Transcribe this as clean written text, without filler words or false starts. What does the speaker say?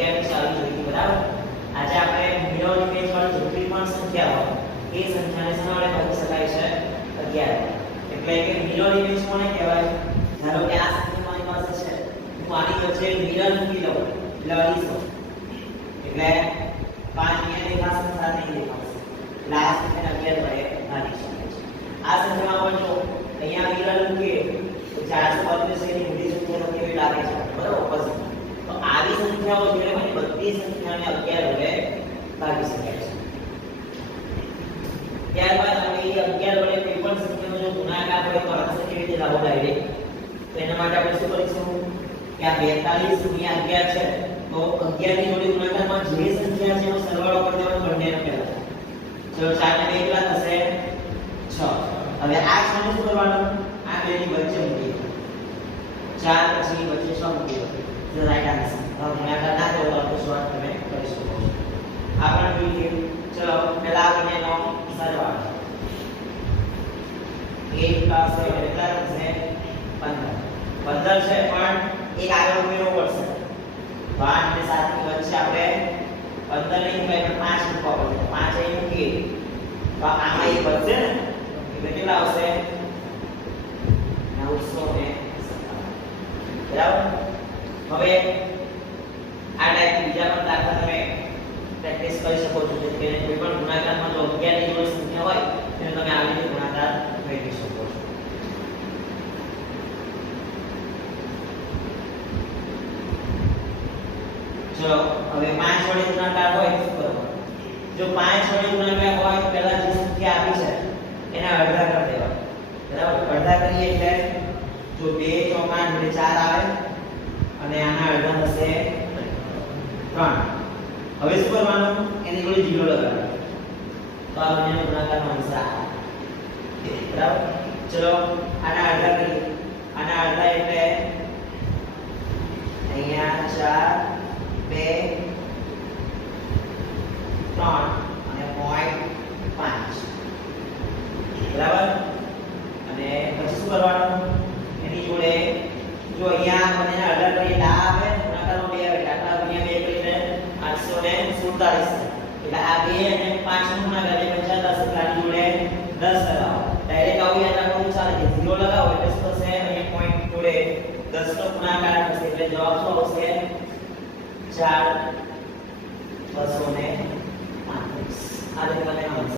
11 ચાલુ જોઈતી બરાબર આજે આપણે મિરર ઇમેજ વાળી જેટલી પણ સંખ્યા હોય એ સંખ્યાને શેના વડે ભાગી શકાય છે 11 એટલે કે મિરર ઇમેજ કોને કહેવાય ધારો કે આ સંખ્યા મારી પાસે છે હું આની વચ્ચે મિરર મૂકી દઉં એટલે 250 એટલે 5 અહીંયા દેખાશે 7 અહીં દેખાશે એટલે આ સંખ્યાને 11 વડે ભાગી શકાય છે આ સંખ્યામાં પણ જો અહીંયા મિરર મૂકીએ તો 432 ની મોટી સંખ્યા કેવી લાગે છે બરાબર ઓપોઝિટ તો આવી સંખ્યાઓ જોડે મને બધી સંખ્યાને 11 વડે ભાગી શકાય છે ત્યારબાદ આપણે એ 11 વડે કોઈ પણ સંખ્યાનો જો ગુણાકાર હોય તો અંશ કેવી રીતે લાવવો ડાયરેક્ટ તો એના માટે આપણે શું કરીશું કે આ 42 ગુણ્યા 11 છે તો 11 ની જોડે ગુણાકારમાં જે સંખ્યા છે એનો સરવાળો કરી દેવાનો બંનેનો પહેલા ચલો 4 ને 2 કેટલા થશે 6 હવે આ 6 ને શું કરવાનું આ બેની વચ્ચે મૂકી 4 પછી વચ્ચે 6 મૂકી દો રાઈટ આન્સર હવે ગુણાકાર ના કરો તો શોર્ટ તમે કરી શકો છો આપણે જોઈએ ચલો પહેલા આ બંનેનો સરવાળો 1 + 7 કેટલા થશે 15 છે પણ એક આગળ ઉમેરવો પડશે 5 અને 7 ની વચ્ચે આપણે 15 નહીં મૂકાય પણ 5 મૂકવા પડશે 5 અહીં મૂકીએ તો આમાં એક વધશે ને એટલે કેટલા આવશે 957 બરાબર હવે આ ટાઈપ બીજા પણ દાખલા તમે પ્રેક્ટિસ કરી શકો છો કે કોઈ પણ ગુણાકારમાં જો 11 ની જોડે સંખ્યા હોય તેને તમે આવી રીતે ગુણાકાર કરી શકો છો ચલો હવે 5 વડે ગુણાકાર હોય તો શું કરવાનું જો 5 વડે ગુણાકાર હોય તો પહેલા જે સંખ્યા આપી છે એના અડધા કરી દેવા બરાબર અડધા કરીએ એટલે જો 2 ચોકા એટલે 4 આવે અને આના અડધા થશે 3 હવે શું કરવાનું એની જોડે 0 લગાડવાનો તો આ બંનેનો ગુણાકારનો અંશ આવે બરાબર ચલો આના અડધા કરીએ આના અડધા એટલે અહીંયા 4 2 3 અને 0.5 બરાબર અને પછી શું કરવાનું એની જોડે જો અહીંયા મને અડધા કરી લા આવે ગુણાકારમાં 2 આવે આટલા ગુણ્યા 2 કરીને 847 એટલે આ 2 અને 5 નો ગુણાકાર એટલે 50 એટલે આની જોડે 10 લગાવો ડાયરેક્ટ આવું યાદ રાખવું ચાલે કે 0 લગાવો એટલે શું થશે અહીંયા પોઈન્ટ જોડે 10 નો ગુણાકાર થશે એટલે જવાબ શું આવશે 4 235 આ રીતે તમે